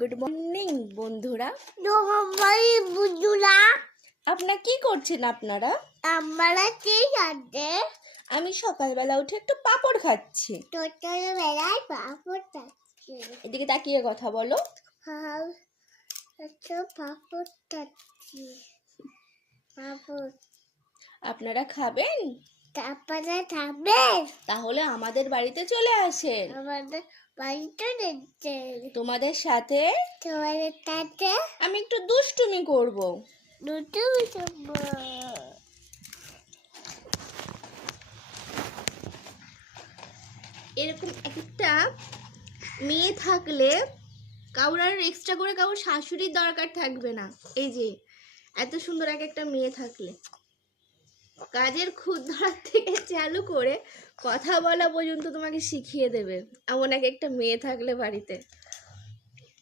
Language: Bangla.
গুড মর্নিং বন্ধুরা। বন্ধুরা আপনারা কি করছেন? আপনারা আমরা ঠিক আছে আমি সকালবেলা উঠে একটু পাঁপড় খাচ্ছি। ছোটবেলায় পাপড় খাচ্ছি। এদিকে তাকিয়ে কথা বলো। পাপড় খাচ্ছি পাপড়। আপনারা খাবেন? তারপরে খাবে তাহলে আমাদের বাড়িতে চলে আসেন। আমাদের বাড়িতে দেখছে তোমাদের সাথে তোমাদের সাথে আমি একটু দুষ্টুমি করব। দুটো এরকম একটা মেয়ে থাকলে কারোর আর এক্সট্রা করে কারোর শাশুড়ির দরকার থাকবে না। এই যে এত সুন্দর একটা মেয়ে থাকলে কাজের খুদ ধরার থেকে চালু করে কথা বলা পর্যন্ত তোমাকে শিখিয়ে দেবে, এমন একটা মেয়ে থাকলে বাড়িতে।